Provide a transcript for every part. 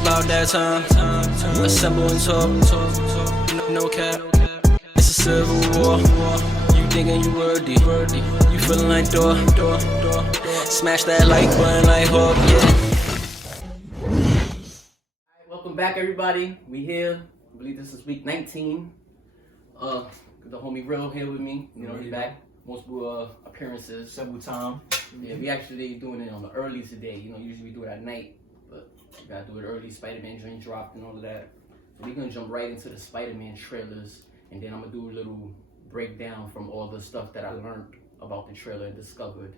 about that time. Assemble and talk. No cap. It's a civil war. You thinking you worthy? You feeling like door. Smash that like button like Hawk. Yeah. Welcome back, everybody. We here. I believe this is week 19. The homie Real here with me. You know, he's back. Multiple appearances. Several times. Yeah, we actually doing it on the early today. You know, usually we do it at night, but we gotta do it early. Spider-Man joint dropped and all of that. So we're gonna jump right into the Spider-Man trailers, and then I'm gonna do a little breakdown from all the stuff that I learned about the trailer and discovered.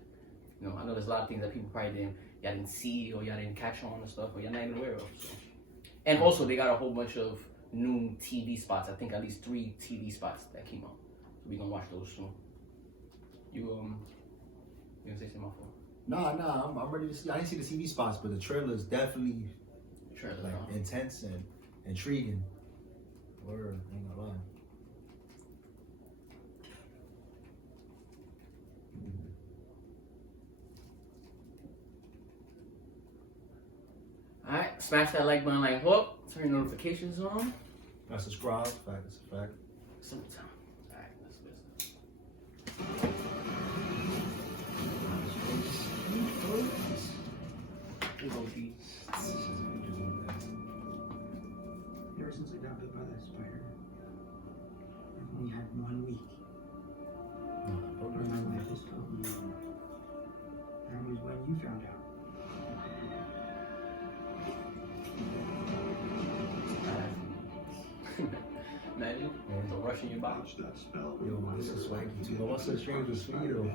You know, I know there's a lot of things that people probably didn't see or y'all didn't catch on and stuff, or y'all not even aware of. So. And also, they got a whole bunch of new TV spots. I think at least 3 TV spots that came out. So we gonna watch those soon. You gonna say something for? Nah, I'm ready to see. I didn't see the TV spots, but the trailer is definitely intense and intriguing. Word, ain't gonna lie. Alright, smash that like button like Hawk. Turn your notifications on. I subscribe. Fact, it's a fact. Sometime. Alright, let's listen. Ever since I got bit by that spider, I've only had 1 week. My wife just told me that was when you found out. Imagine, it's a rush in your body. Yo, this is swaggy too. What's the strange with sweet though?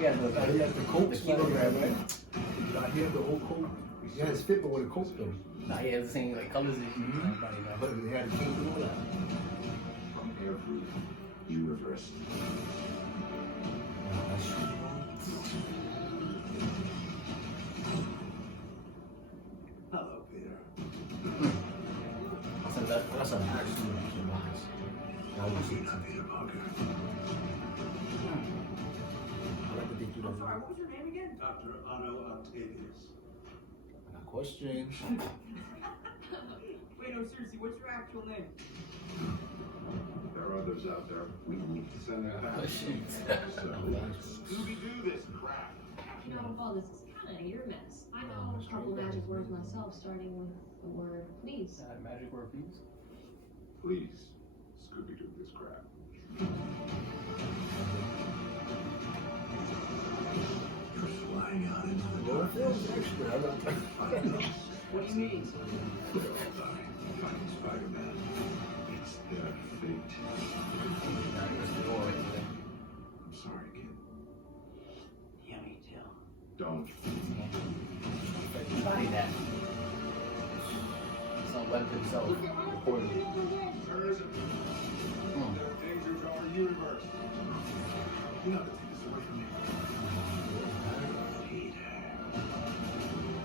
Yeah, the coat, the kilogram, right? I hear the old coat. Yeah, it's fit, but with a coat though. Nah, he has the same like colors as everybody But knows. they had a cape and all that. From every universe. That's true. Hello, Peter. That's an actual surprise. That was it. Not Peter Parker. I like to think you don't know. What was your name again? Dr. Otto Octavius. I got questions. Wait, no, seriously, what's your actual name? There are others out there. We need to send out Oh, shit. Scooby-Doo this crap. You know, Paul, this is kind of your mess. I know a couple magic words myself, starting with the word please. Magic word, please. Please, Scooby-Doo this crap. You're flying out into the darkness. What do you mean? They're all dying. Fighting Spider-Man. It's their fate. I'm sorry, kid. Yeah, me too. Don't. Body that. Some left himself. Terrorism. There are dangers to our universe. You know to take this away from me. Peter.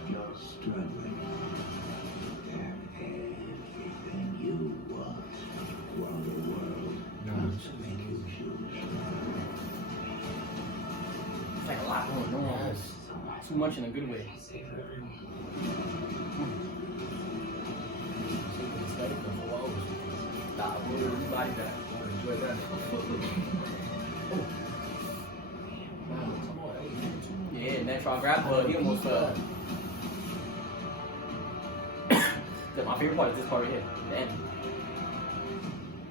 Just trembling. And everything you want while the world comes to make you choose. It's like a lot going on. Too much in a good way. Nah, we'll body that. Enjoy that. Yeah, Metron grabbed he almost my favorite part is this part right here. The end.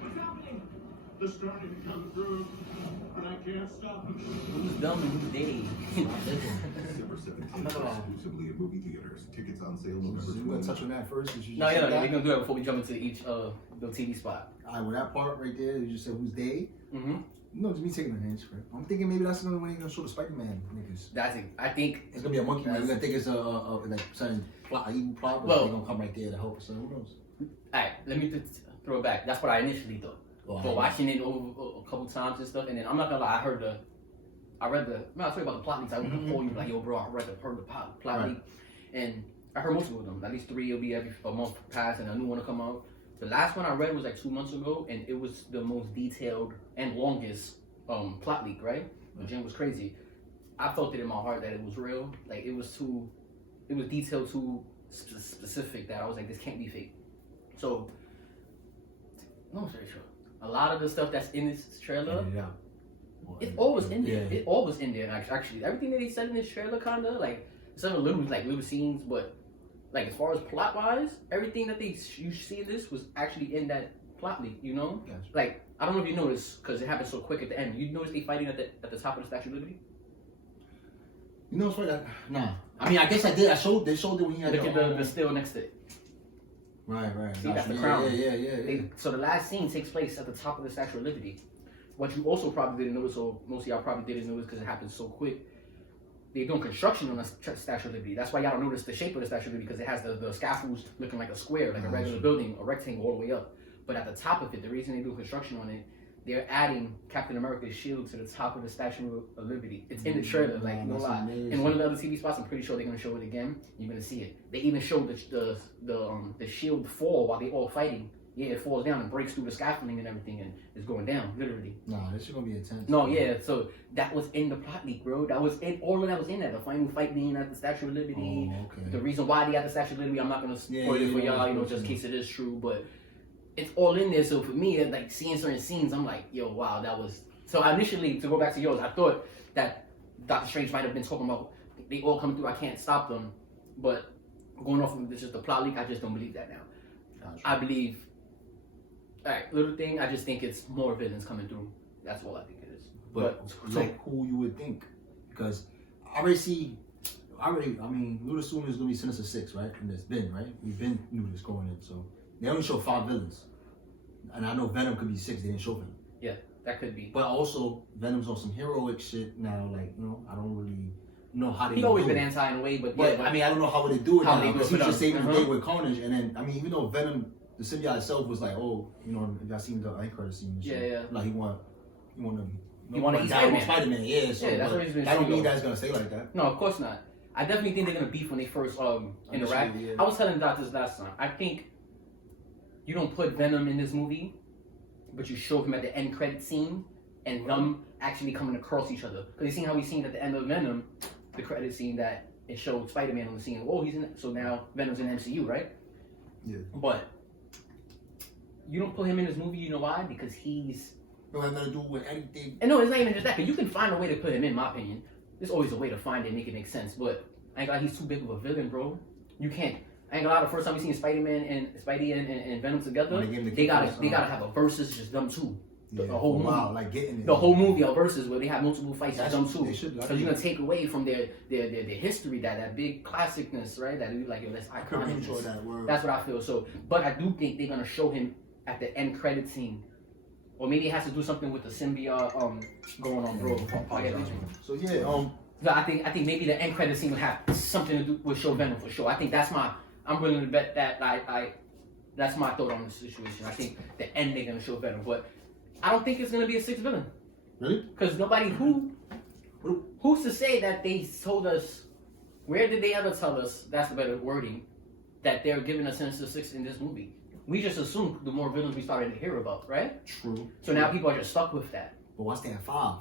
What's happening? They're starting to come through, and I can't stop them. Who's dumb and who's day? December 17th, exclusively at movie theaters. Tickets on sale November You gonna 20th. touch on that first? Since you No, just said we're that? gonna do that before we jump into each the TV spot. Alright, well that part right there, you just said who's they? Mm-hmm. No, just me taking the hints, right? I'm thinking maybe that's the only one you're gonna show the Spider-Man niggas. That's it. I think. It's gonna be a monkey man. You're gonna think it's a like some plot, an evil plot, but Well- they're gonna come right there to help us. So who knows? Alright, let me throw it back. That's what I initially thought. But watching it over a couple times and stuff, and then I'm not gonna lie, I read the. Remember I told you about the plot leaks. I would call you like, yo, bro, I heard the plot Right. leak, and I heard most of them. At least 3 will be every a month pass, and a new one will come out. The last one I read was like 2 months ago, and it was the most detailed and longest plot leak, right? The gym was crazy. I felt it in my heart that it was real. Like it was detailed to specific that I was like, this can't be fake. So, no, very true. A lot of the stuff that's in this trailer, it's always in there. It always in there. Actually, everything that they said in this trailer, kind of like some little scenes, but like as far as plot wise, everything that you see in this was actually in that plot leak. You know, Gotcha. like I don't know if you noticed because it happened so quick at the end. You notice they fighting at the top of the Statue of Liberty. You know, it's funny. Nah. I mean, I guess I did. They showed it when he had Look at the still next to it. Right. See, that's the crown. Yeah. So the last scene takes place at the top of the Statue of Liberty. What you also probably didn't notice, or most of y'all probably didn't notice because it happened so quick, they're doing construction on the Statue of Liberty. That's why y'all don't notice the shape of the Statue of Liberty because it has the scaffolds looking like a square, like a regular building, a rectangle all the way up. But at the top of it, the reason they do construction on it, they're adding Captain America's shield to the top of the Statue of Liberty. It's in the trailer, like no lie. In one of the other TV spots, I'm pretty sure they're gonna show it again. You're gonna see it. They even showed the shield fall while they all fighting. Yeah, it falls down and breaks through the scaffolding and everything, and it's going down literally. Nah, this is gonna be intense. No, yeah. So that was in the plot leak, bro. That was in all of that was in there. The final fight being at the Statue of Liberty. Oh, okay. The reason why they at the Statue of Liberty, I'm not gonna spoil it for y'all, you know, just in case it is true, but it's all in there. So for me, like seeing certain scenes, I'm like, yo, wow, that was. So initially, to go back to yours, I thought that Doctor Strange might have been talking about they all come through. I can't stop them, but going off of just the plot leak, I just don't believe that now. Gotcha. I believe. All right, little thing. I just think it's more villains coming through. That's all I think it is. But like who you would think? Because I mean, we would assume there's gonna be Sinister Six, right? And there's been, right? We've been knew this going in, so they only show 5 villains, and I know Venom could be 6. They didn't show Venom. Yeah, that could be. But also Venom's on some heroic shit now. Like, you know, I don't really know how they. He's always been anti in a way, but I mean, I don't know how they do it How now they do because it he's for just saving them. the day with Carnage, and then I mean, even though Venom, the symbiote itself was like, oh, you know, I seen the end credit scene. And shit. Yeah. Like he want to eat Spider-Man. Spider-Man, yeah. So Yeah, that's but what he's been I don't saying. mean that's gonna stay like that. No, of course not. I definitely think they're gonna beef when they first interact. Yeah. I was telling doctors last time. I think you don't put Venom in this movie, but you show him at the end credit scene and them actually coming across each other. Because you seen how we seen at the end of Venom, the credit scene that it showed Spider-Man on the scene. Oh, he's in. So now Venom's in MCU, right? Yeah. But you don't put him in this movie. You know why? Because he's. Don't have nothing to do with anything. And no, it's not even just that. Cause you can find a way to put him in. My opinion, there's always a way to find it, make it make sense. But I ain't gonna lie, he's too big of a villain, bro. You can't. I ain't gonna lie. The first time we seen Spider-Man and Spidey and Venom together, they gotta have a versus just them two. The whole movie, like getting it. the whole movie, a versus where they have multiple fights just them two. They should. Because you're gonna take away from their history, that big classicness, right? That we like, yo, that's I couldn't enjoy iconic. that word. That's what I feel. So, but I do think they're gonna show him at the end credit scene. Or maybe it has to do something with the symbiote going on, bro. So yeah, So I think maybe the end credit scene would have something to do with show Venom for sure. I think I'm willing to bet that that's my thought on the situation. I think the end they're gonna show Venom, but I don't think it's gonna be a 6th villain. Really? Because who's to say that they told us? Where did they ever tell us? That's the better wording. That they're giving us Sinister Six in this movie. We just assumed the more villains we started to hear about, right? True. So now people are just stuck with that. But why stay at 5?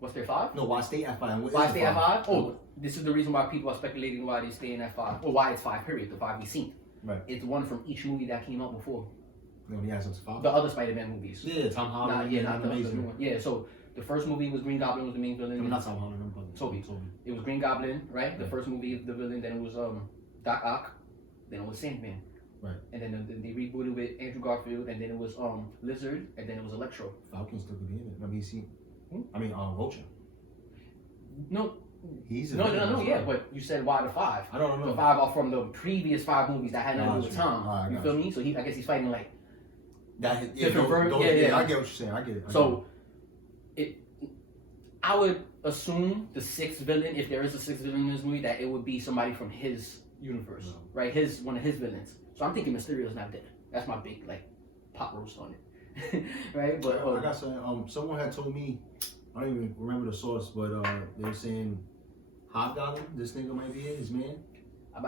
What's their 5? No, why stay at 5? Why stay at 5? Oh, this is the reason why people are speculating why they're staying at 5. Or why it's 5, period. The 5 we've seen. Right. It's one from each movie that came out before. No, he has up to 5. The other Spider-Man movies. Yeah, Tom Holland. Not the new one. Yeah, so the first movie was Green Goblin was the main villain. I'm not Tom Holland. I'm Toby. It was Green Goblin, right? The first movie, the villain. Then it was Doc Ock. Then it was Sandman. Right. And then they rebooted with Andrew Garfield, and then it was Lizard, and then it was Electro. Falcon still could be in it. I mean, Vulture. No. He's No, yeah, but you said why the 5? I don't know. The 5 are from the previous 5 movies that had nothing to do with Tom. Right, you feel me? So I guess he's fighting like different versions. Yeah. I get what you're saying. I get it. I would assume the 6th villain, if there is a 6th villain in this movie, that it would be somebody from his universe, right? One of his villains. So I'm thinking Mysterio's not dead. That's my big pot roast on it, right? But I got someone had told me, I don't even remember the source, but they were saying Hobgoblin, this nigga might be his man. I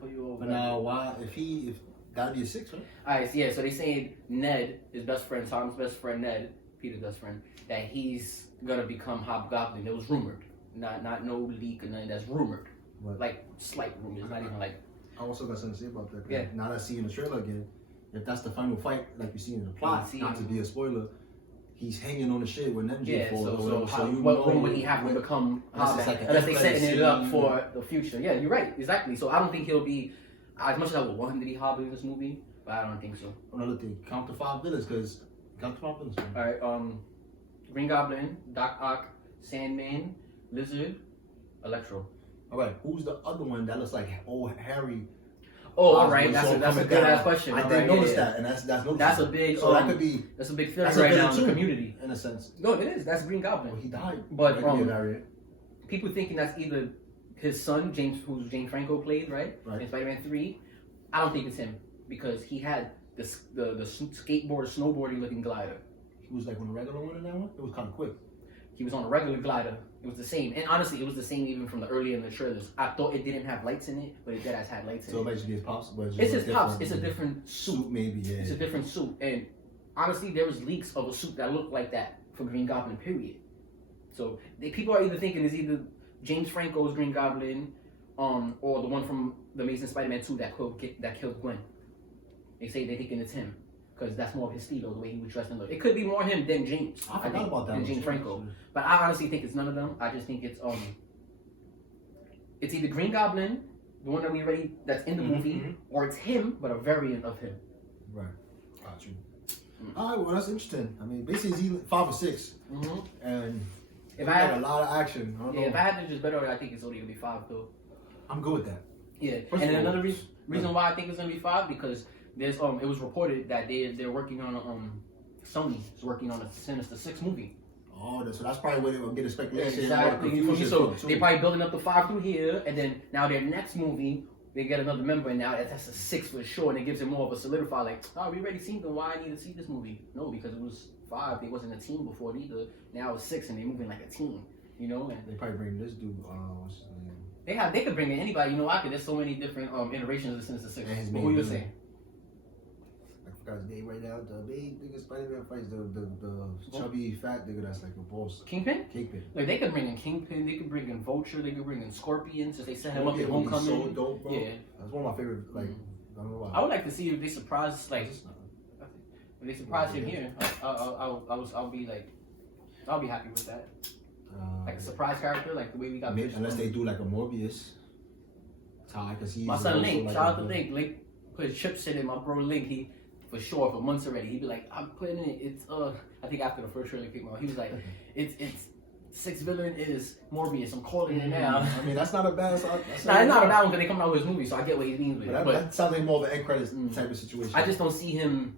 put you over. But now, why if gotta be a 6, right? Alright, so yeah, so they saying Ned, his best friend, Tom's best friend, Ned, Peter's best friend, that he's gonna become Hobgoblin. It was rumored, not no leak or nothing. That's rumored, What? like slight rumors, not even like. I also got something to say about that. Yeah. Now that I see in the trailer again, if that's the final fight, like you see in the plot, see not to be a spoiler, he's hanging on the shit with MJ Yeah, for. so you what know room would he have to become Unless it's Hobbit? like an Unless they end-credit setting it up scene. for the future. Yeah, you're right, exactly. So I don't think he'll be, as much as I would want him to be Hobbit in this movie, but I don't think so. Another thing, count the 5 villains, because count the 5 villains. Alright, Green Goblin, Doc Ock, Sandman, Lizard, Electro. All right, who's the other one that looks like old Harry? Oh, Osborn, alright, that's so a coming good down? ass question. I Alright, did notice yeah. that, and that's noticeable. That's a big, So that could be that's a big feeling that's a right villain now in the too, community. in a sense. No, it is. That's Green Goblin. Well, he died. But, That could be a variant. People thinking that's either his son, who's James Franco played, right? Right. In Spider-Man 3. I don't think it's him because he had the skateboard, snowboarding looking glider. He was like on the regular one in that one. It was kind of quick. He was on a regular glider. It was the same. And honestly, it was the same even from the earlier in the trailers. I thought it didn't have lights in it, but it deadass had lights in So it. eventually his pops, but It's his pops. It's a different suit. maybe. Yeah. It's a different suit. And honestly, there was leaks of a suit that looked like that for Green Goblin, period. So people are either thinking it's either James Franco's Green Goblin, or the one from The Amazing Spider-Man 2 that killed Gwen. They say they're thinking it's him. Because that's more of his style, the way he would dress and look. It could be more him than James. I forgot about that. Than one, James too, Franco. actually. But I honestly think it's none of them. I just think it's either Green Goblin, the one that's in the movie, or it's him, but a variant of him. Right. Got you. All right, well, that's interesting. I mean, basically, it's either 5 or 6. Mm-hmm. And If we I got had, a lot of action. I don't know. if I had to just bet on it, I think it's only gonna be 5 though. I'm good with that. Yeah. First And of then all, another reason why I think it's gonna be 5 because there's it was reported that they're working on Sony is working on a Sinister 6 movie. Oh, so that's probably where they will get a speculation. Exactly. Or confusion So from, they're too. probably building up the 5 through here, and then now their next movie they get another member, and now that's a 6 for sure, and it gives it more of a solidify. Like, oh, we already seen them. Why I need to see this movie? No, because it was 5. They wasn't a team before either. Now it's 6, and they're moving like a team. You know, and They probably bring this dude. What's his name? they could bring in anybody. You know, there's so many different iterations of Sinister 6. And his But main who you villain. saying? I forgot his name right now. The big nigga Spider-Man fights the chubby fat nigga that's like a boss. Kingpin? Kingpin. Like they could bring in Kingpin. They could bring in Vulture. They could bring in Scorpion since they set him up in Scorpion would be Homecoming. So dope, bro. Yeah. That's one of my favorite. Like, I don't know why. I would like to see if they surprise if they surprise him here. I'll be like, I'll be happy with that. Like a surprise character, like the way we got. Maybe, unless they do like a Morbius tie, because he's My son also Link, like shout out to Link. Link put his chips in it. My bro Link, he for sure for months already. He'd be like, I'm putting it. It's I think after the first trailer came out, he was like, it's 6th villain is Morbius. I'm calling it now. I mean, that's not a bad. Nah, it's not a bad one because they come out with his movie, so I get what he means with But it. that, But that sounds like more of an end credits type of situation. I just don't see him.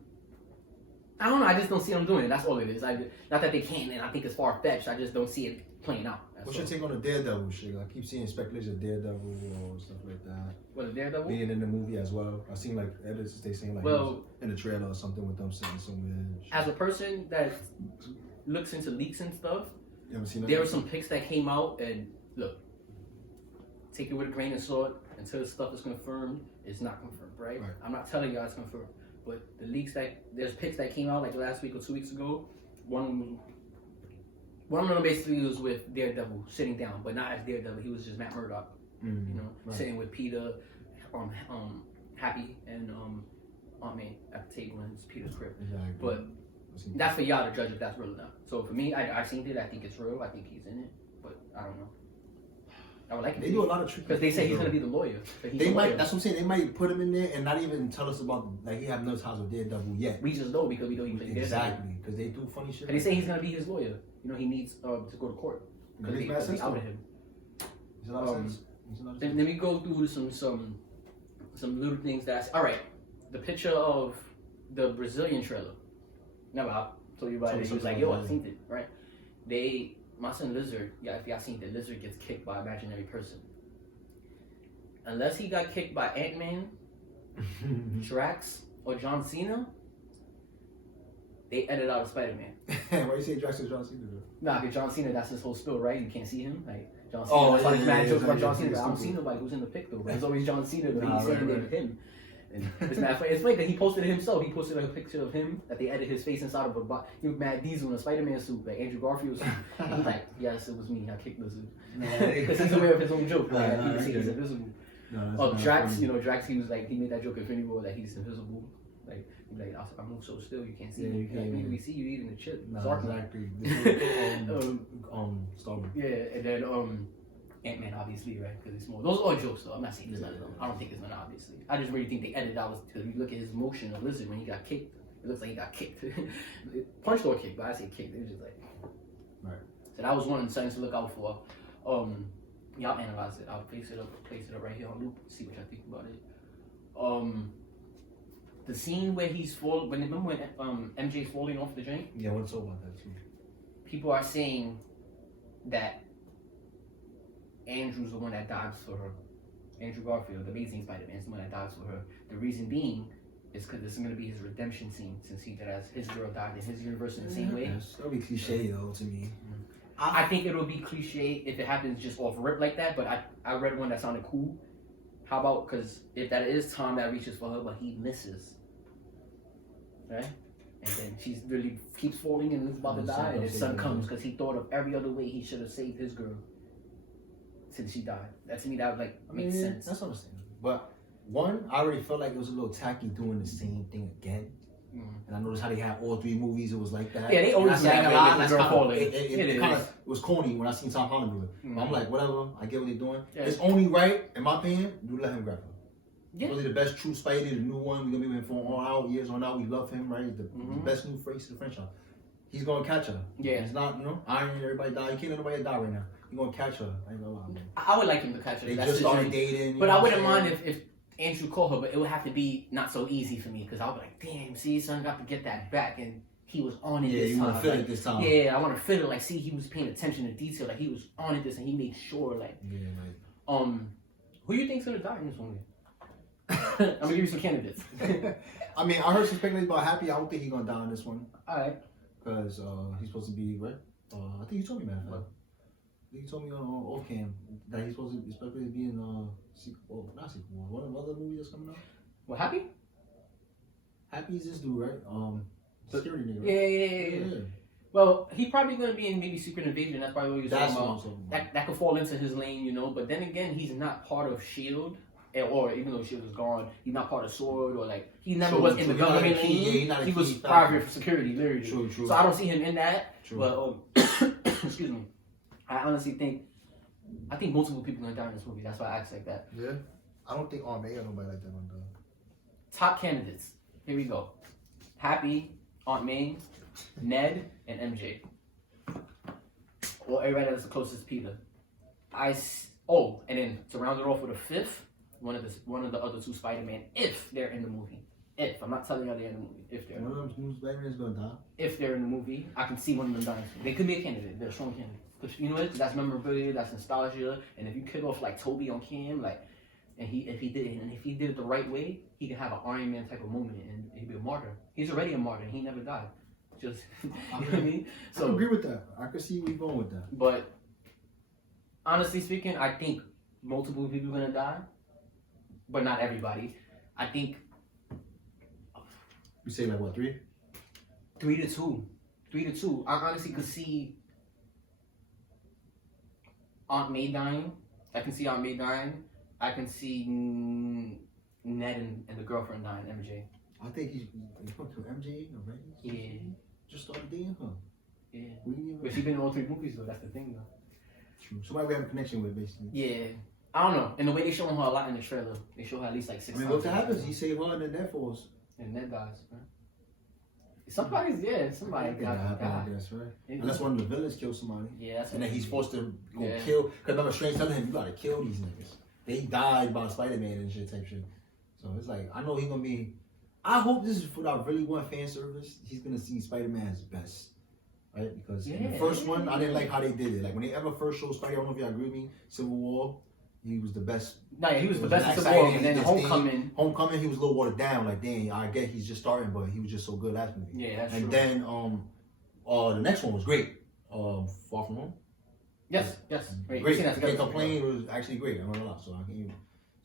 I don't know. I just don't see him doing it. That's all it is. Not that they can't, and I think it's far fetched. I just don't see it playing out. That's What's your all. take on the Daredevil shit? I keep seeing speculation of Daredevil or stuff like that What is Daredevil? being in the movie as well. I seen like edits they saying like Well- he was in the trailer or something with them sitting somewhere. As a person that looks into leaks and stuff, You ever seen that? there were some pics that came out, and look, take it with a grain of salt. Until stuff is confirmed, it's not confirmed, right? Right. I'm not telling you it's confirmed, but the leaks there's pics that came out like last week or 2 weeks ago. One of them basically was with Daredevil sitting down, but not as Daredevil. He was just Matt Murdock, you know, right. sitting with Peter, Happy, and Aunt May at the table in Peter's crib. Exactly. But that's for y'all to judge if that's real or not. So for me, I've seen it. I think it's real. I think he's in it, but I don't know. I would like it. They do a lot of tricky because they say he's things, gonna be the lawyer. So he's They the might. lawyer. That's what I'm saying. They might put him in there and not even tell us about like he have no ties with Daredevil yet. We just know because we know he plays Daredevil. Exactly, because they do funny shit. And they say he's gonna be his lawyer. You know, he needs to go to court because Makes they bad sense, outed though. him. Makes a lot of sense. Makes a lot of Then sense. we go through some little things that's all right. The picture of the Brazilian trailer. Now I told you about it. He was like, "Yo, I seen it." Right? My son Lizard. Yeah, if y'all seen it, Lizard gets kicked by an imaginary person. Unless he got kicked by Ant-Man, Drax, or John Cena, they edit out of Spider-Man. Why you say Jackson John Cena? Nah, because John Cena, that's his whole spill, right? You can't see him. Like, John Cena, Oh, that's why yeah, there's mad yeah, jokes yeah, about yeah, John yeah, Cena. I don't stupid. see nobody who's in the pic, though. It's always John Cena, but Nah, he's saying right, it with him. And it's mad funny. It's funny because he posted it himself. He posted a picture of him that they edited his face inside of a box. He was Mad Diesel in a Spider-Man suit, like Andrew Garfield suit. He's like, yes, it was me. I kicked Lizard. Because he's aware of his own joke. Like, he can see he's invisible. Drax, you know, Drax, he was like, he made that joke in Infinity War that he's invisible. Like, I move so still, you can't see me. Yeah, Like, we see you eating the chip. Nah, Zark. exactly. Star-Lord. Yeah, and then Ant-Man, obviously, right? Because it's more. Those are all jokes, though. I'm not saying it's none of them. I don't think it's none, obviously. I just really think they edited out. Because if you look at his motion of Lizard when he got kicked, it looks like he got kicked. Punched or kicked, but I say kicked. It was just like. Right. So that was one of the things to look out for. Y'all analyze it. I'll place it up right here on loop. See what y'all think about it. The scene where he's falling. Remember when MJ's falling off the joint? Yeah, I want to talk about that too. People are saying that Andrew's the one that dives for her. Andrew Garfield, the Amazing Spider-Man, is the one that dives for her. The reason being is because this is going to be his redemption scene, since he did as his girl died in his universe in the same way. That'll be cliche though to me. I think it'll be cliche if it happens just off rip like that, but I read one that sounded cool. How about, because if that is Tom that reaches for her, but he misses, right? And then she's really keeps falling and is about to die, and his son comes because he thought of every other way he should have saved his girl since she died. That to me, that would like makes sense. That's understandable. But one, I already felt like it was a little tacky doing the same thing again. And I noticed how they had all 3 movies. It was like that. Yeah, they always do that a lot. with the girl falling. It was corny when I seen Tom Holland do it. But I'm like, whatever. I get what they're doing. Yeah. It's only right, in my opinion, do let him grab her. Yeah. Really the best true Spidey, the new one. We're gonna be with him for all out, years on out. We love him, right? The best new face of the franchise. He's gonna catch her. Yeah. He's not, Iron, everybody die. You can't let nobody die right now. He's gonna catch her. I ain't gonna lie, man. I would like him to catch her. They That's just his started dream. dating. But I wouldn't mind if Andrew called her, but it would have to be not so easy for me because I would be like, damn, see, son got to get that back, and he was on it this time. Yeah, you want to feel it this time. Yeah, I want to feel it. Like, see, he was paying attention to detail. Like, he was on it this, and he made sure. Like, Yeah, like. who you think's gonna die in this movie? I'm gonna give you some candidates. I mean, I heard some speculation about Happy. I don't think he's gonna die in this one All right. because he's supposed to be right. I think you told me that. I think you told me on off cam that he's supposed to be speculated to be in not sequel. One of the other movies that's coming out. What, Happy? Happy's this dude, right? Security nigga. Right? Yeah. Well, he's probably gonna be in maybe Secret Invasion. That's probably what he was That's talking what I'm about. talking about. That could fall into his lane, But then again, he's not part of Shield. Or even though Shield is gone, he's not part of Sword, or like he never was in the government lane. He was private for security, literally. True. So I don't see him in that. True. But excuse me, I honestly think multiple people are gonna die in this movie. That's why I act like that. Yeah. I don't think Aunt May or nobody like that on the. Top candidates. Here we go. Happy, Aunt May, Ned, and MJ. Well, everybody that's the closest to Peter. And then to round it off with a fifth. One of the other 2 Spider-Man, if they're in the movie. If. I'm not telling you they're in the movie. If they're in the movie. One of them new Spider-Man's gonna die. If they're in the movie, I can see one of them dying. They could be a candidate. They're a strong candidate. Because you know what? That's memorabilia, that's nostalgia. And if you kick off like Toby on Cam, like, if he did it the right way, he could have an Iron Man type of moment and he'd be a martyr. He's already a martyr and he never died. Just you know what I mean? So I agree with that. I can see where you're going with that. But honestly speaking, I think multiple people are gonna die. But not everybody. I think You say like what, 3? 3 to 2. 3 to 2. I honestly could see Aunt May dying. I can see Aunt May dying. I can see Ned and the girlfriend dying, MJ. I think he's going to MJ already. Yeah. Just started dating her. Yeah. We didn't even. But she's been in all 3 movies though. That's the thing though. True. Somebody we have a connection with, basically. Yeah. I don't know. And the way they showing her a lot in the trailer, they show her at least like 6 I mean, times. what happens? He saved her and then that for us. And Ned dies. Right? Somebody got I guess, right? Unless one of the villains kills somebody. Yeah, that's And then he's forced to go Yeah. kill. Because remember, Strange telling him, you gotta kill these niggas. They died by Spider-Man and shit type shit. So it's like, I know he's gonna be. I hope this is what I really want fan service. He's gonna see Spider-Man as best. Right? Because in the first one, I didn't like how they did it. Like when they ever first showed Spider, I don't know if y'all agree with me, Civil War, he was the best. No, yeah, he was the best in Civil Civil War, War, and then Homecoming, he was a little watered down. Like, dang, I get he's just starting, but he was just so good last movie. Yeah, that's and true. then the next one was great. Far From Home. Yes. Great. Great. Seen that I together. can't complain. It was actually great. I learned a lot, so I can't even.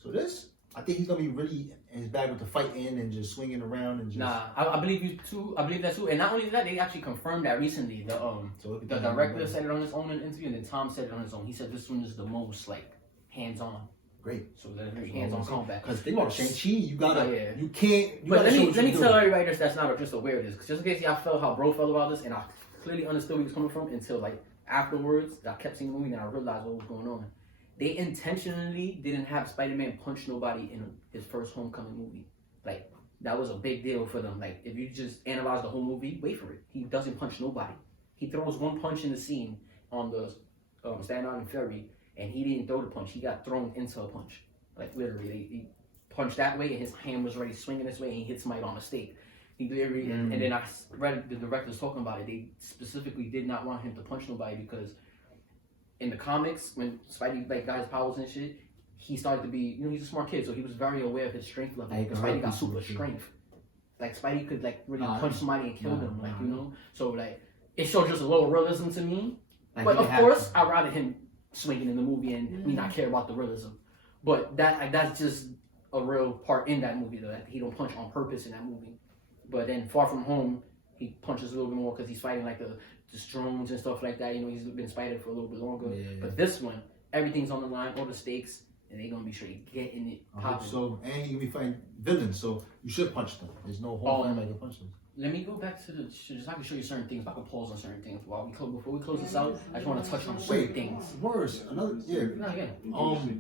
So this, I think he's gonna be really in his bag with the fighting and just swinging around and just. Nah, I believe you too. I believe that too. And not only that, they actually confirmed that recently. So The director said it on his own in an interview, and then Tom said it on his own. He said this one is the most like hands-on. great. So that's hands-on combat. Because think about Shang-Chi, you gotta, Oh, yeah. you can't. You But gotta show what let me you're tell doing. everybody that's not just aware of this, 'cause just in case y'all felt how bro felt about this, and I clearly understood where he was coming from until like afterwards, I kept seeing the movie and I realized what was going on. They intentionally didn't have Spider-Man punch nobody in his first Homecoming movie. Like that was a big deal for them. Like if you just analyze the whole movie, wait for it. He doesn't punch nobody. He throws one punch in the scene on the Staten Island Ferry, and he didn't throw the punch. He got thrown into a punch. Like literally, he punched that way, and his hand was already swinging this way, and he hit somebody on mistake. He literally, and then I read the directors talking about it. They specifically did not want him to punch nobody because in the comics, when Spidey like got his powers and shit, he started to be, he's a smart kid, so he was very aware of his strength level. Like, Spidey got people super too. strength. Like Spidey could like really Nah, punch somebody and kill nah, them, like nah. So like it showed just a little realism to me. Like, But you of have course, to. I'd rather him swinging in the movie and me not care about the realism. But that's just a real part in that movie, though. That he don't punch on purpose in that movie. But then Far From Home, he punches a little bit more because he's fighting like the drones and stuff like that. He's been Spider for a little bit longer. Yeah. But this one, everything's on the line, all the stakes, and they're gonna be straight getting it I hope popping. so, and he can be fighting villains, so you should punch them. There's no whole time like a punch them. Let me go back to just I can show you certain things. But I can pause on certain things before we close this out. I just want to touch on certain Wait, things. worse. Another, yeah. Not again.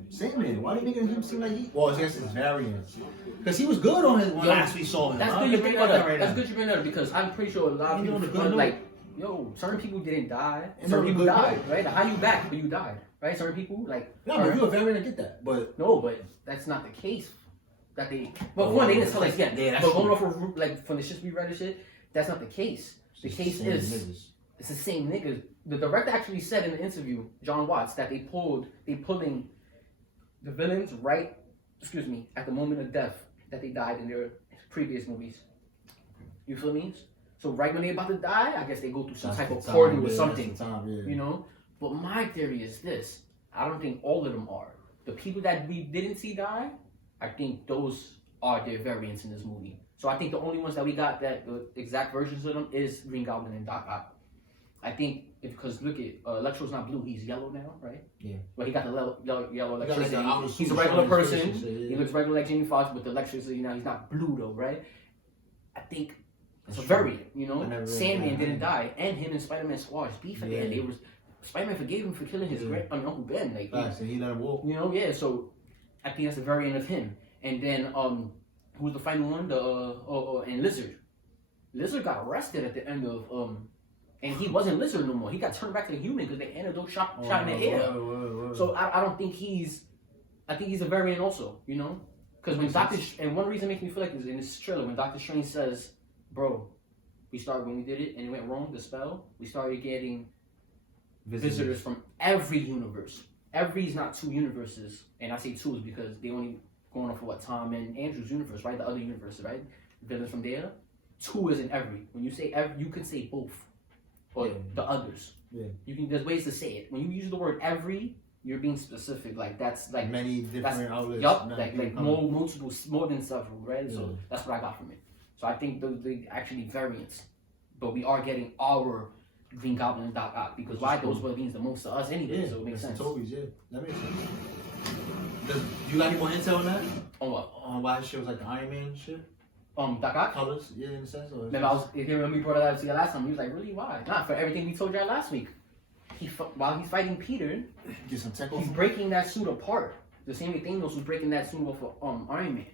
Sandman. Why are they making him seem like he? Well, I guess it's variants. Because he was good on his last we saw him. That's I'm good you thinking bring that about up. right That's now. good you bring that up because I'm pretty sure a lot of You people doing a good like, certain people didn't die. And Certain doing a people good died, right? How you back, but you died, right? Certain people like. No, but if you're a variant, I get that. But No, but that's not the case. That they, well, one they didn't tell us yet. Yeah, that's but going true. off of like from the shit we read and shit, that's not the case. The case same is niggas. it's the same niggas. The director actually said in the interview, John Watts, that they pulling the villains right, at the moment of death that they died in their previous movies. You feel me? So right when they're about to die, I guess they go through some That's type the of time, portal or yeah, something. that's the time, yeah. But my theory is this: I don't think all of them are. The people that we didn't see die, I think those are their variants in this movie. So I think the only ones that we got that the exact versions of them is Green Goblin and Doc Ock. I think because look at Electro's not blue, he's yellow now, right? Yeah. Well, he got the yellow He got, like, electricity. the outer He's a suit regular showing his person. face and shit, yeah. He looks regular like Jamie Foxx with the electricity. Now he's not blue though, right? I think it's a That's true. variant. I never really Sandman got didn't that. die, and him and Spider-Man squashed beef at the end. Yeah. Spider-Man forgave him for killing his Yeah. Uncle Ben. Like, Facts, and he let him walk. yeah. So I think that's a variant of him. And then who's the final one? And Lizard. Lizard got arrested at the end of and he wasn't Lizard no more. He got turned back to the human because the antidote shot in the air. So I don't think I think he's a variant also, Because when and one reason it makes me feel like is in this trailer, when Doctor Strange says, bro, when we did it and it went wrong, the spell, we started getting visitors from every universe. Every's not two universes, and I say two is because they only going off of what Tom and Andrew's universe, right? The other universe, right? Villains from there. Two is in every. When you say every, you could say both, or the others. Yeah. There's ways to say it. When you use the word every, you're being specific. Like that's like many different outlets. Yup, not like people multiple, more than several, right? So Yeah. that's what I got from it. So I think they actually variants, but we are getting our Green Goblin and Doc Ock because Which is those cool. what means the most to us anyway. Yeah, So it makes that's sense. the Toby's, yeah. That makes sense. You got any more intel on that? On what? On why his shit was like the Iron Man shit? Doc Ock. Colors, yeah, in a sense? Or Remember, when we brought it up to you last time, he was like, "Really? Why?" Not for everything we told you last week. While he's fighting Peter, get some tech he's off. breaking that suit apart. The same way Thanos was breaking that suit off of Iron Man.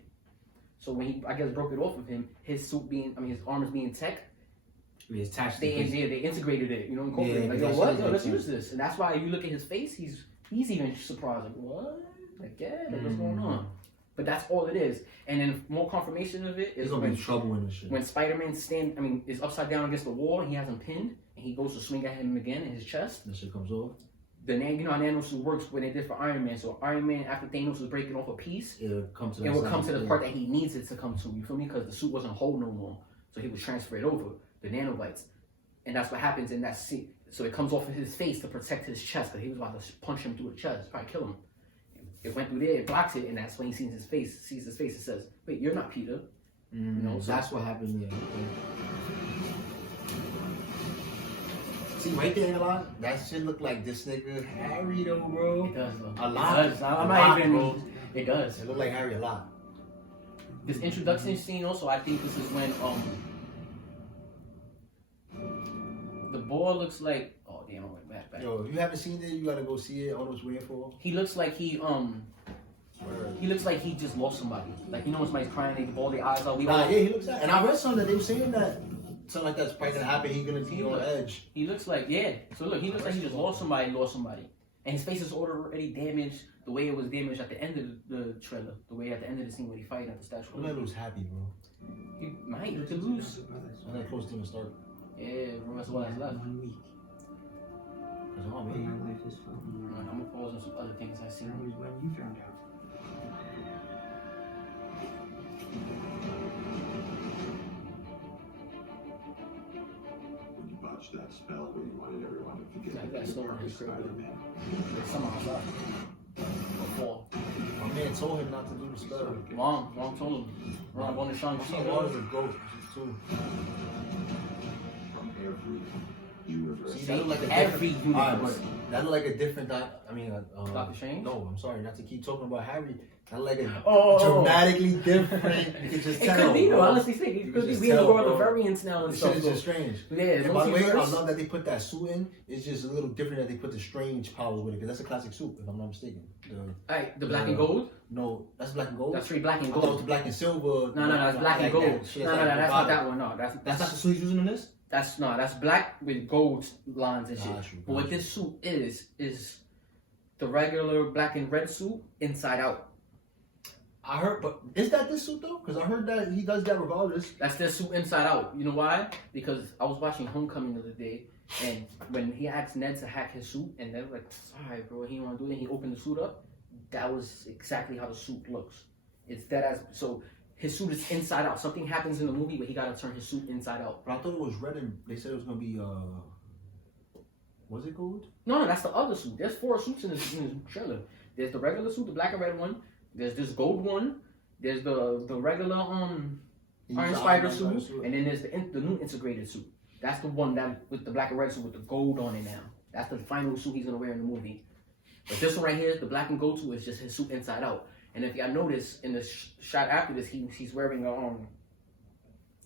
So when he, I guess, broke it off of him, his armors being tech, He attached they integrated it, incorporated. Yeah, like, that's what? what Yo, it let's is. use this. And that's why you look at his face, he's even surprised, like, what? Like, yeah, like, what's going on? But that's all it is. And then more confirmation of it There's is gonna be trouble in this shit. when Spider-Man is upside down against the wall and he has him pinned, and he goes to swing at him again in his chest. That shit comes off. How Nanosuit works when they did for Iron Man. So Iron Man, after Thanos was breaking off a piece, It'll come to it would come to the part that he needs it to come to. You feel me? Because the suit wasn't whole no more, so he was transferred over the nanobites, and that's what happens in that scene. So it comes off of his face to protect his chest, because he was about to punch him through the chest, probably kill him. It went through there, it blocks it, and that's when he sees his face. It says, "Wait, you're not Peter." So that's what happened there. See, right there, Elon, that shit look like this nigga Harry though, bro. It does though. A lot. It does. I'm A not lot, even. bro. It does. It looked like Harry a lot. This introduction scene also, I think this is when the boy looks like, oh damn, I went back. Yo, if you haven't seen it, you gotta go see it. All those waiting for. He looks like he looks like he just lost somebody. Like, you know when somebody's crying, they ball their eyes out. Yeah, he looks like. And I read something that they were saying that something like that's probably gonna happen. He's gonna be on edge. He looks like, yeah. So look, he looks like he just lost somebody. And his face is already damaged the way it was damaged at the end of the trailer. The way at the end of the scene when he fighting at the statue. I'm gonna lose happy, bro. He might to lose. I'm not close to the start. Yeah, that's what has left. 1 week. That's all My me. life is fucking. I'm gonna pause on some other things I see. That was when you found out. When you botched that spell where you wanted everyone to forget Like that that you story were is crazy. Spider-Man. There's some outside. Before. My man told him not to do the spell. Mom told him. Ron on the Shang I saw Waters with ghosts too. From every universe. See, that looked like a Every different. Alright, universe. but that looked like a different. Doctor Strange? No, I'm sorry, not to keep talking about Harry. That looked like a Oh. dramatically different. You could just It tell. could be though, bro. honestly speaking. It You could could be just we in the tell, world of bro. variants now and This stuff. shit is just strange. Yeah, And by the way, I multiverse. love that they put that suit in. It's just a little different that they put the strange powers with it, because that's a classic suit, if I'm not mistaken. Alright, the black and gold? No, that's black and gold. That's straight black I and thought it was gold. the black and silver. No, it's black and gold. No, that's not that one. No, That's not the suit he's using in this. that's black with gold lines and shit. Got you, But what got you. this suit is the regular black and red suit inside out. I heard, but is that this suit though? Because I heard that he does that regardless. That's their suit inside out. You know why? Because I was watching Homecoming the other day, and when he asked Ned to hack his suit, and Ned was like, "Alright, bro, he don't want to do it." He opened the suit up. That was exactly how the suit looks. It's dead as so. His suit is inside out. Something happens in the movie, but he gotta turn his suit inside out. But I thought it was red, and they said it was gonna be was it gold? No, that's the other suit. There's 4 suits in this trailer. There's the regular suit, the black and red one. There's this gold one. There's the regular He Iron used the Spider Iron suit, and then there's the new integrated suit. That's the one that with the black and red suit with the gold on it now. That's the final suit he's gonna wear in the movie. But this one right here, the black and gold suit, is just his suit inside out. And if y'all notice in the shot after this, he's wearing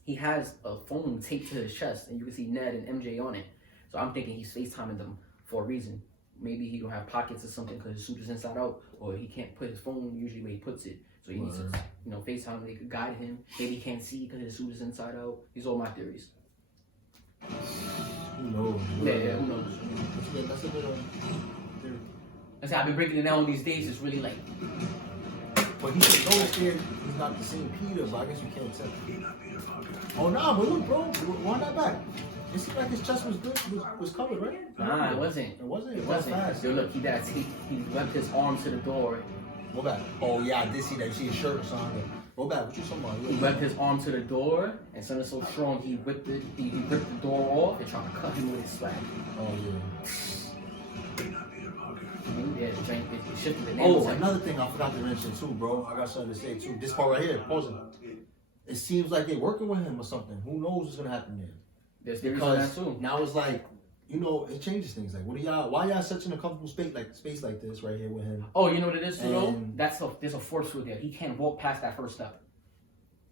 he has a phone taped to his chest, and you can see Ned and MJ on it. So I'm thinking he's FaceTiming them for a reason. Maybe he don't have pockets or something because his suit is inside out, or he can't put his phone usually where he puts it. So he needs to, FaceTime. They could guide him. Maybe he can't see because his suit is inside out. These are all my theories. Who knows? Yeah, who knows? That's a good theory. That's how I've been breaking it down these days. It's really like, But he should know here he's not the same Peter, but I guess you can't tell. You're not Peter Parker. Oh nah, but look, bro, run that back. It seemed like his chest was good, was covered, right? nah, it wasn't. It wasn't. It was wasn't. fast. Yo, look, he left his arm to the door. Go back. Oh yeah, I did see that. You see his shirt or something. Go back. What you talking about? He left his arm to the door, and son is so strong, he whipped it. He ripped the door off and tried to cut him with his swag. Oh yeah. You're not Peter Parker. Yeah, the drink it shifted the Oh, name. another thing I forgot to mention too, bro. I got something to say too. This part right here, pause it. It seems like they're working with him or something. Who knows what's gonna happen there? There's theories on that Because too. now it's like, you know, it changes things. Like, what are y'all? Why y'all such in a comfortable space like this right here with him? Oh, you know what it is too though? And- There's a force field there. He can't walk past that first step.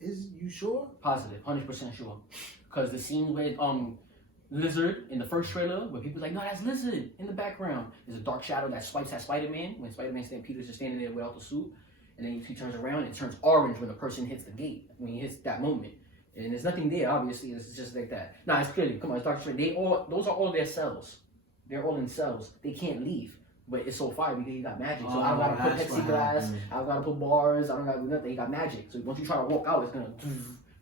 Is you sure? Positive, 100% sure. Because the scene with Lizard in the first trailer, where people like, no, that's Lizard in the background. There's a dark shadow that swipes at Spider-Man when Peter's just standing there without the suit, and then he turns around and it turns orange when the person hits the gate when he hits that moment. And there's nothing there, obviously. It's just like that. Nah, it's clearly, come on, it's Doctor Strange. Those are all their cells. They're all in cells. They can't leave. But it's so fire because he got magic. So I don't gotta put that's what plexiglass. happened. I don't gotta put bars. I don't gotta do nothing. He got magic. So once you try to walk out, it's gonna.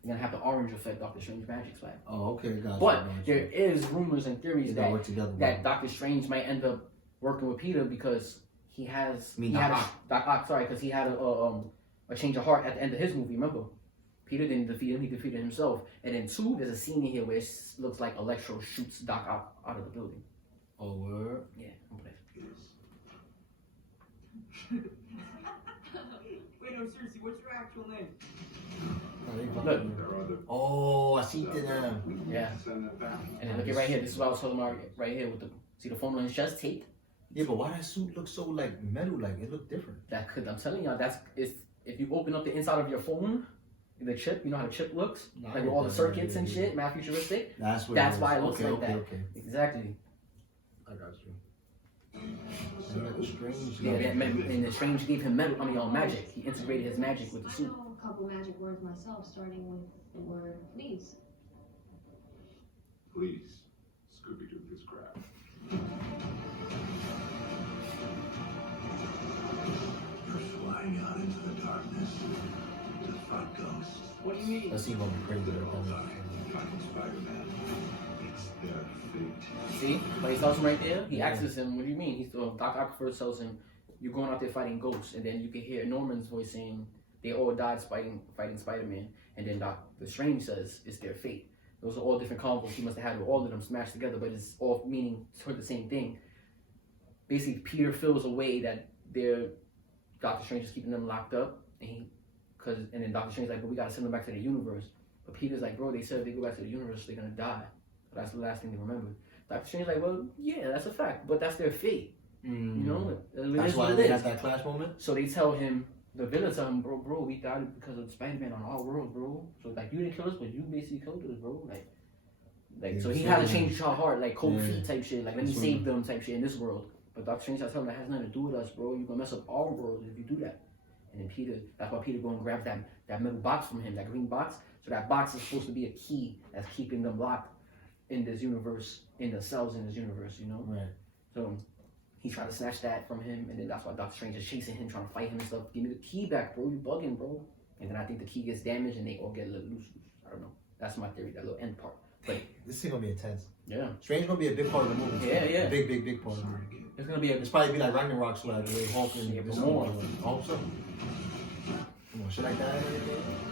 You're gonna have the orange effect Doctor Strange magic swag. Oh, okay, gotcha. But there is rumors and they theories gotta work together. that Doctor Strange might end up working with Peter because he has. I mean, he had Doc Doc Ock, sorry, because he had a change of heart at the end of his movie. Remember, Peter didn't defeat him; he defeated himself. And then 2, there's a scene in here where it looks like Electro shoots Doc Ock out of the building. Oh, word. Yeah, I'm playing. Wait, no, seriously, what's your actual name? Look. There are other. Oh, I see it now. Yeah. Send that back. And then look at right here. This is what I was talking about right here with the see the phone on his chest taped. Yeah, but why that suit look so like metal? Like it looked different. That could, I'm telling y'all, if you open up the inside of your phone, the chip, you know how the chip looks? Nah, Like with all the yeah, circuits yeah, and yeah. shit, mad futuristic. That's what. That's why it looks okay, like okay, that. Okay, Exactly. I got you. And that was strange. Yeah, and the Strange gave him magic. He integrated his magic with the I suit. know a couple magic words myself, starting with the word please. Please, Scooby-Doo this crap. You're flying out into the darkness to fight ghosts. What do you mean? Let's see if I'm crazy. They're all dying, fighting Spider-Man. It's their fate. See? But he tells him right there, he asks him, what do you mean? Doc Ock first tells him, you're going out there fighting ghosts. And then you can hear Norman's voice saying, they all died fighting Spider-Man. And then the Strange says, it's their fate. Those are all different combos he must have had with all of them smashed together, but it's all meaning toward the same thing. Basically, Peter feels a way that Doctor Strange is keeping them locked up, and then Doctor Strange's like, but we gotta send them back to the universe. But Peter's like, bro, they said if they go back to the universe, they're gonna die. So that's the last thing they remember. Doctor Strange's like, well, yeah, that's a fact, but that's their fate. You know, That's why they had that clash moment. So they tell him, the villains tell him, bro, we died because of Spider-Man on our world, bro. So like, you didn't kill us, but you basically killed us, bro. Like, so he had to change his heart, like cold feet type shit. Like, let me save them type shit in this world. But Doctor Strange tells him that has nothing to do with us, bro. You're gonna mess up our world if you do that. And then Peter, that's why Peter go and grab that metal box from him, that green box. So that box is supposed to be a key that's keeping them locked in this universe, in the cells in this universe, you know? Right. So he tried to snatch that from him, and then that's why Doctor Strange is chasing him, trying to fight him and stuff. Give me the key back, bro. You bugging, bro. And then I think the key gets damaged, and they all get a little loose. I don't know. That's my theory, that little end part. But This thing gonna be intense. yeah, Strange gonna be a big part of the movie. Yeah. A big part of the movie. it's gonna be a It's probably be like Ragnarok, so like with Hulk and Yeah, this but more. movie. I hope so. Come on, shit like that.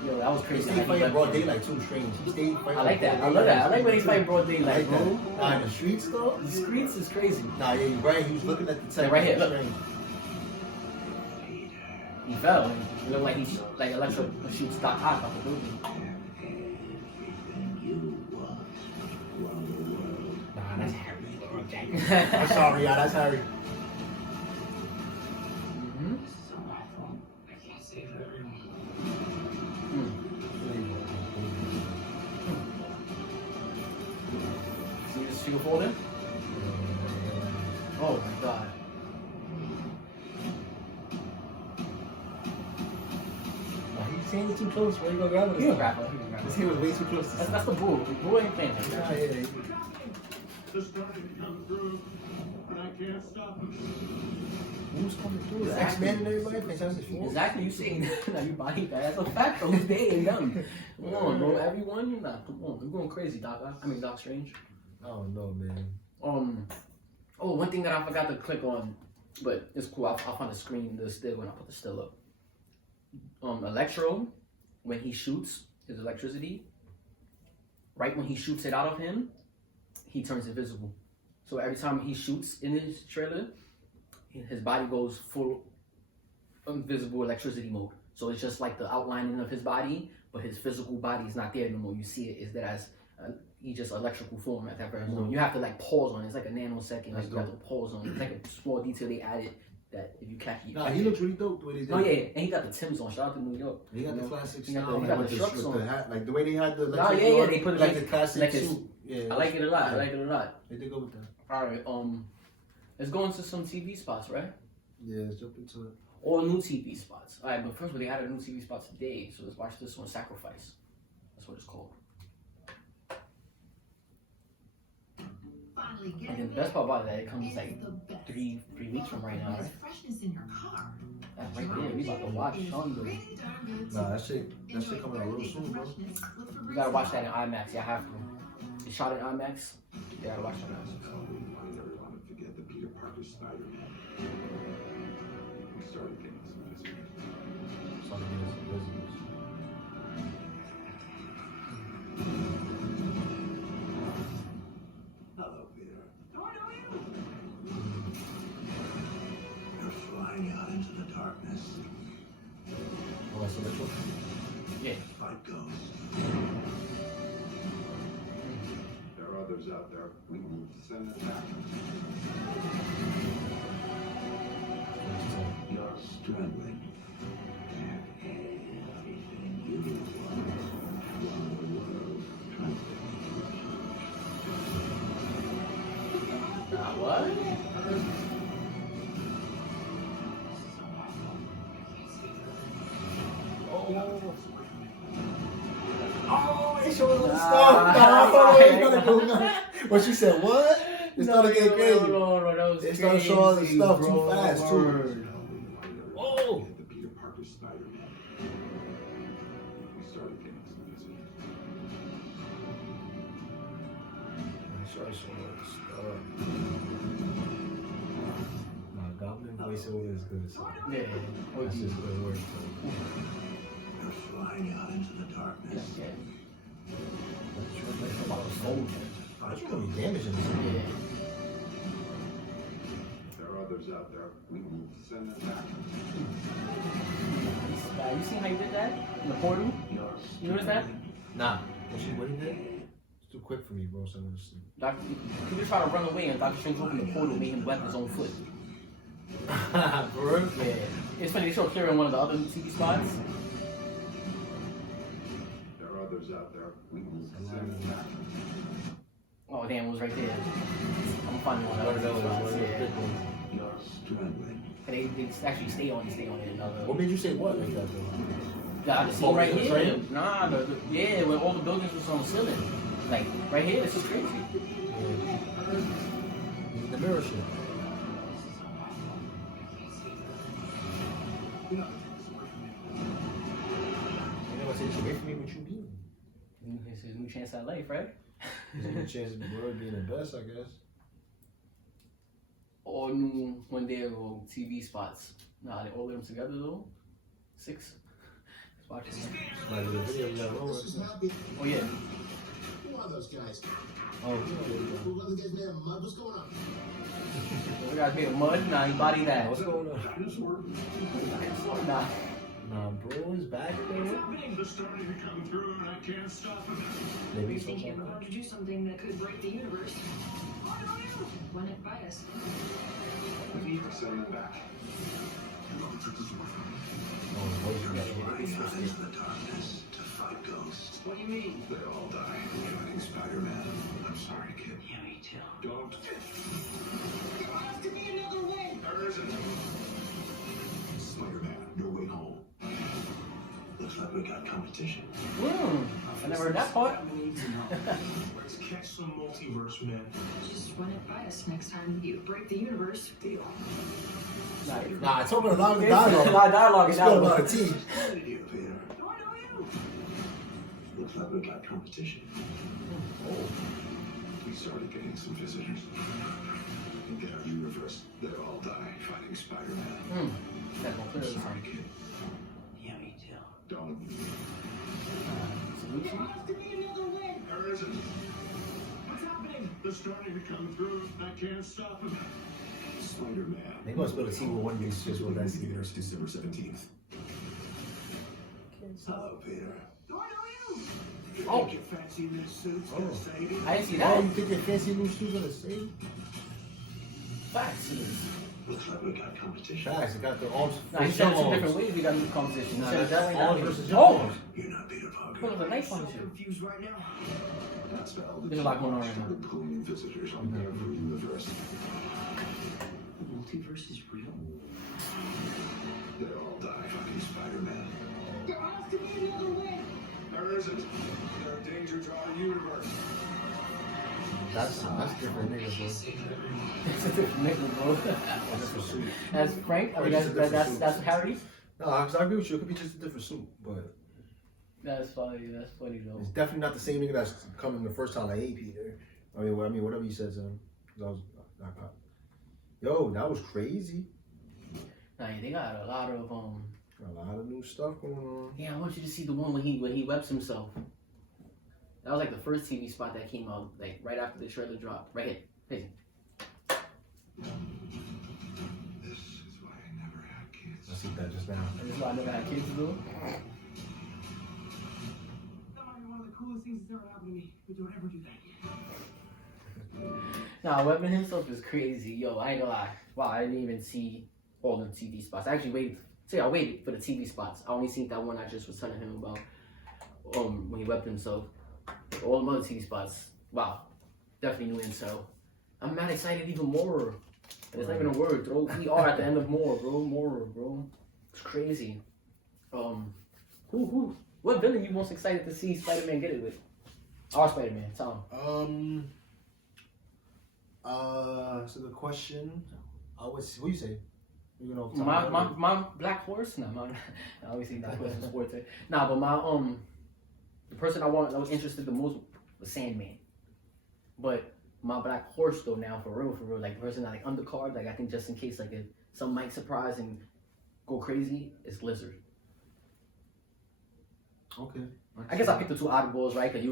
yo. That was He crazy. stayed how he fighting left broad him. daylight too. Strange. He stayed fighting. I like that. I broad love that. I daylight. like when he's fighting broad daylight, Like bro. that. Nah, in the streets though. The streets is crazy. Nah, yeah, you're right. He was looking at the tech. Yeah, right here, look. Strange. He fell. It looked like he Electro shoots Doc Ock off the building. Everything you want from the world. Nah, that's Harry. I'm sorry, y'all. That's Harry. Mhm. So I thought I can't save everyone. See this figure folder? Oh my god. Nah, he's saying too close. Where you gonna grab it? He a rapper. This here was way too close. That's the bull. The bull ain't playing like Yeah, that. yeah, yeah. They're starting to come through, and I can't stop them. Who's coming through? The X-Men and everybody? Fantastic Four? Exactly, you saying that. Now you body that. That's a fact though. It's they and them. Come on, bro. Everyone, you not. Come on. We're going crazy, Doc. Doc Strange. I don't know, man. Oh, one thing that I forgot to click on, but it's cool. I'll find the screen, the still when I put the still up. Electro, when he shoots his electricity, right when he shoots it out of him, he turns invisible. So every time he shoots in his trailer, his body goes full invisible electricity mode. So it's just like the outlining of his body, but his physical body is not there anymore. You see it is that as he just electrical form at that very moment. You have to like pause on it. It's like a nanosecond. Like you have to pause on it. It's like a small detail they added that if you catch it. Nah, he looks really dope the way they did. Oh yeah, and he got the Timbs on. Shout out to New York. He got You the know? classic He got style, the like, with trucks with on. the hat, like the way they had the Oh yeah, on, they put it like the classic like suit. Yeah, I like it a lot. yeah. I like it a lot. They did go with that. All right, let's go into some TV spots, right? Yeah, let's jump into it. All new TV spots. All right, but first, they had a new TV spot today, so let's watch this one, Sacrifice. That's what it's called. Finally And getting then the best part about that, it comes is like the best. 3 weeks from right now, There's right? freshness in your car. That's right there. We about to watch Sean do. Pretty darn good. Nah, that shit coming out real Enjoy soon, bro. freshness. Look for You gotta watch that Breezy. in IMAX. You have to. It's shot in IMAX. You gotta watch that in IMAX. Remind everyone to forget the Peter Parker Spider-Man. We started getting some visitors. Something is business. Hello, Peter. Oh, I know you. You're flying out into the darkness Oh, that's electro. Yeah. to fight ghosts. There are others out there. We need to send them back. struggling. Have everything you want while the world tries to make you Nah, what? Oh, they showed all the stuff. Nah, I thought it was gonna go nuts. But she said, what? It started getting crazy. No, that was They started showing all the crazy, stuff bro. too fast, too. Word. Oh! The Peter Parker Spider-Man. We started getting some visitors. I started showing all the stuff. Nah, Goblin voiceover is good. So Yeah. that's just good work. You're flying out into the darkness. Yeah. That's gonna be damaging. Yeah. There are others out there. We will send them back. You seen how you did that in the portal? You notice that? Nah. What he did? It's too quick for me, bro. So I'm gonna sleep. He was trying to run away and Doctor Strange opened the portal, made him wet his own foot. For real? Yeah. It's funny, they showed clear in one of the other TV spots. There are others out there. We will send them back. Oh damn, it was right there. I'm finding one of the other spots. Yeah. You're struggling. And they actually stay on it. Another. What made you say what like that, though? Yeah, the scene right it's here. right here? Nah, yeah, where all the buildings was on the ceiling. Like right here, this is crazy. The mirror shit. You know, I said, away from me, what you mean? It's his new chance at life, right? There's a chance of the world being the best, I guess. All new one day ago TV spots. Nah, they all of them together though. 6. Let's watch it. Like the video we got over. Oh yeah. Who are those guys? Oh, Who are the guys made of mud? What's going on? We got made of mud. Nah, he body that. what's going on? Nah. Nah, bro is back, bro. They're starting to come through and I can't stop them. Maybe You so. think you're about to do something that could break the universe? Run it by us. We need to send them back. Flying out into the darkness to fight ghosts. What do you mean? They all die fighting Spider-Man. I'm sorry, kid. Yeah, me too. Don't. There has to be another way. There isn't. Spider-Man, no way home. Looks like we got competition. I never heard that part. Let's catch some multiverse men. Just run it by us next time you break the universe. Deal. Nah, it's over a lot of It's a lot of dialogue in It's that got a one. lot of tea. What did you, Peter? I know you. Looks like we got competition. We started getting some visitors. In their universe, they all die fighting Spider-Man. That's gonna clear I'm this sorry, one. kid. Yeah, me too. Don't. There has to be another way. There isn't. What's happening? They're starting to come through. I can't stop them. Spider-Man. They must build a team with one of these just with that scene. Universe, December 17th. Hello, Peter. I know you. You Oh. think your fancy new suit's gonna Oh. save you? I didn't see Oh, that. you think your fancy new shoes gonna save? Facts. Looks like we got competition. Guys, they got the arms. Nah, he said it 2 different ways. We got new competition. He Nah, said it that way. arms That way. versus Oh, young You're not Peter Parker. put a knife on I'm you. confused right now. That's how the There's a lot going on right now. started pulling in visitors on every universe. The multiverse is real. They all die fighting Spider-Man. There has to be another way. There isn't. They're a danger to our universe. That's different niggas, bro. It's a different nigga, bro. That's different suit. That's Frank. I Or mean, just a different that's suit. Harry. No, because I agree with you. It could be just a different suit, but That's funny. That's funny though. it's definitely not the same nigga that's coming the first time. Like, hey, Peter. I mean, whatever you said to him. Yo, that was crazy. Nah, they got a lot of A lot of new stuff going on. Yeah, I want you to see the one when he webs himself. That was like the first TV spot that came out, like right after the trailer dropped. Right here. Hey. This is why I never had kids. I see that just now. And this is why I never had kids to do. That might be one of the coolest things that's ever happened to me. But don't ever do that. Nah, webbing himself is crazy. Yo, I ain't gonna lie. Wow, I didn't even see all the TV spots. I actually waited So yeah, I waited for the TV spots. I only seen that one I just was telling him about when he wept himself. All the other TV spots, wow, definitely new incel. I'm mad excited even more. It's not even a word, throw ER at the end of more, bro. It's crazy. What villain you most excited to see Spider-Man get it with? Our Spider-Man, Tom. That's a good question. What you say? You know, my Black Horse? No, I always say Black Horse in sports. Nah, but my the person that was interested the most was Sandman. But my Black Horse though now for real, like the person that like undercard, like I think just in case like if some might surprise and go crazy, it's Lizard. Okay. I guess I picked the two oddballs, right? Cause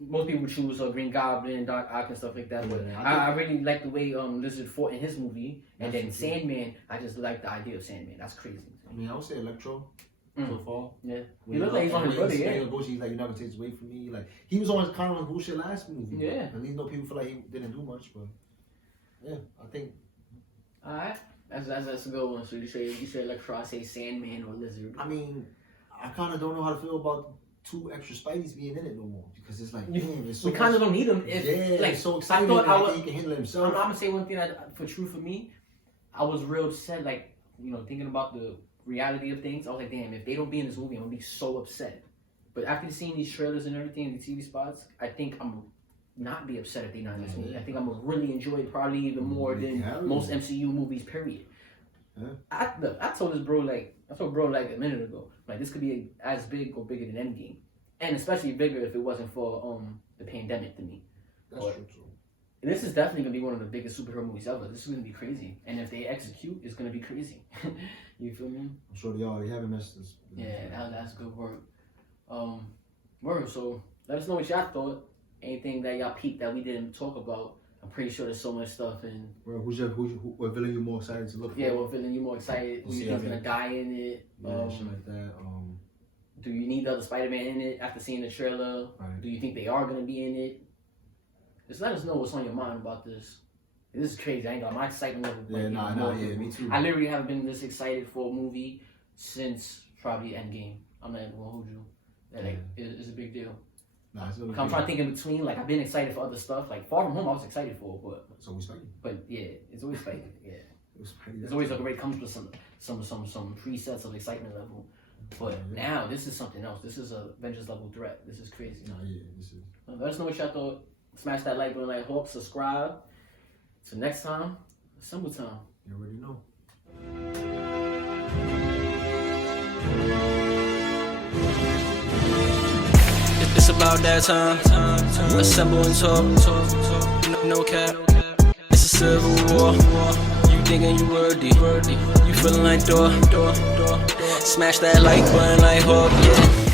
most people choose Green Goblin, Dark Ock, and stuff like that. But I really like the way Lizard fought in his movie, and then Sandman. I just like the idea of Sandman. That's crazy. I mean, I would say Electro so far. Yeah, he looks like he's on his brother. Yeah, he's like, you're not gonna take this away from me. Like he was on kind of on bullshit last movie. Yeah, at least people feel like he didn't do much, but yeah, I think. All right, that's a good one. So you say Electro, I say Sandman or Lizard. I mean, I kind of don't know how to feel about 2 extra Spideys being in it no more because it's like, damn, it's so we kind of don't need them. Like so excited. I thought he can handle himself. I'm gonna say one thing for me, I was real upset. Like thinking about the reality of things, I was like, damn, if they don't be in this movie, I'm gonna be so upset. But after seeing these trailers and everything, and the TV spots, I think I'm not be upset if they're not in this movie. I think I'm gonna really enjoy it probably even more than most MCU movies. Period. Yeah. I told bro like a minute ago, like this could be as big or bigger than Endgame, and especially bigger if it wasn't for the pandemic to me. That's true too. This is definitely gonna be one of the biggest superhero movies ever. This is gonna be crazy, and if they execute, it's gonna be crazy. You feel me? I'm sure they already haven't messed this. Yeah, that's good work. Word. So let us know what y'all thought. Anything that y'all peeped that we didn't talk about. I'm pretty sure there's so much stuff and. Bro, what villain you more excited to look for? Yeah, what villain you more excited? Who you think's gonna die in it? Yeah, shit like that. Do you need the other Spider-Man in it after seeing the trailer? Right. Do you think they are gonna be in it? Just let us know what's on your mind about this. This is crazy. I ain't got my excitement level. Yeah, me too. I literally haven't been this excited for a movie since probably Endgame. I'm not even gonna hold you. It's a big deal. Nah, it's I'm trying to think in between. Like I've been excited for other stuff. Like Far From Home, I was excited for, but it's always Spidey. But yeah, it's always Spidey. Yeah, it's always like it comes with some presets of excitement level. But now this is something else. This is a Avengers level threat. This is crazy. Nah, yeah, this is. Let us know what y'all thought. Smash that like button, like Hawk, subscribe. So next time, Assemble time. You already know. It's about that time. Assemble and talk. No cap. It's a civil war. You thinking you worthy? You feeling like door. Smash that like button like Hawk. Yeah.